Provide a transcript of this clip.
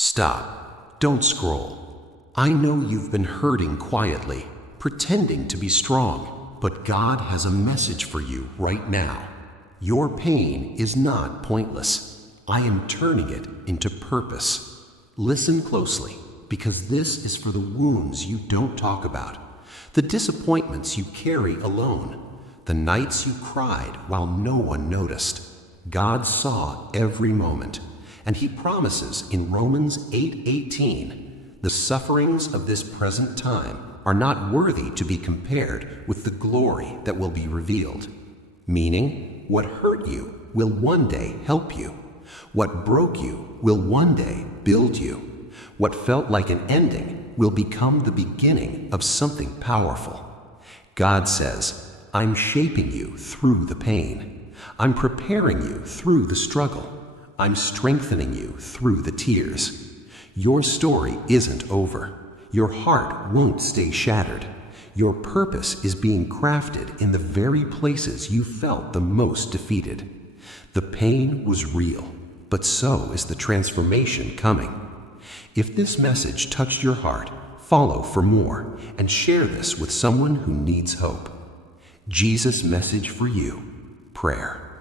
Stop. Don't scroll. I know you've been hurting quietly, pretending to be strong, but God has a message for you right now. Your pain is not pointless. I am turning it into purpose. Listen closely, because this is for the wounds you don't talk about, the disappointments you carry alone, the nights you cried while no one noticed. God saw every moment, and He promises in Romans 8:18, the sufferings of this present time are not worthy to be compared with the glory that will be revealed. Meaning, what hurt you will one day help you. What broke you will one day build you. What felt like an ending will become the beginning of something powerful. God says, I'm shaping you through the pain. I'm preparing you through the struggle. I'm strengthening you through the tears. Your story isn't over. Your heart won't stay shattered. Your purpose is being crafted in the very places you felt the most defeated. The pain was real, but so is the transformation coming. If this message touched your heart, follow for more and share this with someone who needs hope. Jesus' message for you, prayer.